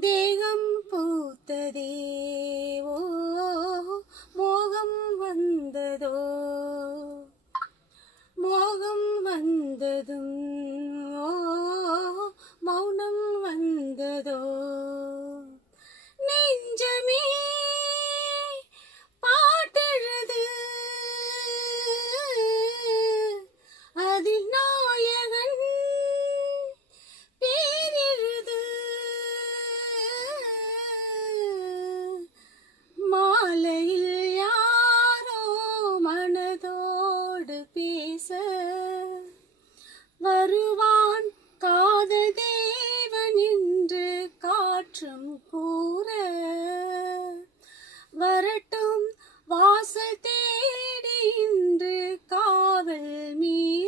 தேகம் பூத்ததே ஓ மோகம் வந்ததோ மோகம் வந்ததும் ஓ மௌனம் வந்ததோ நெஞ்சமே பாட்டெழுது அதில் நாயகன் பேரெழுது மாலையில் யாரோ மனதோடு பேச வருவான் காதல் தேவன் என்று காற்றும் கூற வரட்டும் வாசல் தேடி இன்று காவல் மீற